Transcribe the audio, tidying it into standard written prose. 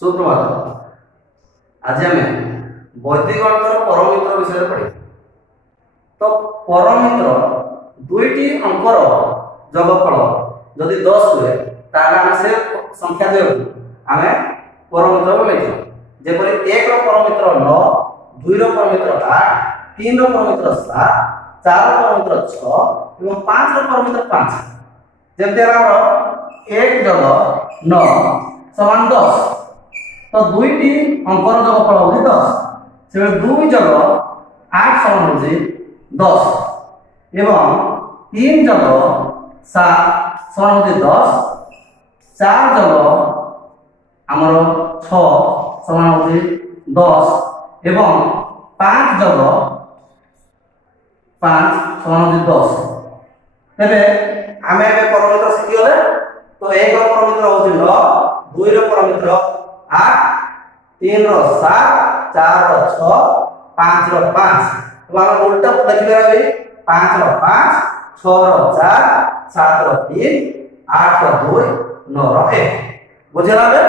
सुप्रभात। आज आम वैदिक गणितर परमित्र विषय पढ़े। तो परमित्र दुईटी अंकर जोगफल जदि 10 हुए ताहले से संख्या दे आम परमित्र बोले जेपरि 1 रो परमित्र 9, 2 रो परमित्र 8, 3 रो परमित्र 7, 4 रो परमित्र 6 एवं 5 रो परमित्र 5। जमते हमर 1 + 9 = 10। तो दुईटी अंकर जोगफल होगी 10 से 2 + 8 होगी 10 एवं 3 + 7 होगी 10, 4 + आमर 6 होगी 10 एवं 5 + 5 होगी 10। तेरे आमे परमित्र शिखिगले। तो 1 रो परमित्र होगी 9, 2 रो परमित्र 8, 3 रो 7, 4 रो 6, 5 रो 5। तो हम उल्टा लिखि देबे 5 रो 5, 6 रो 4, 7 रो 3, 8 रो 2, 9 रो 1। बुझला बे?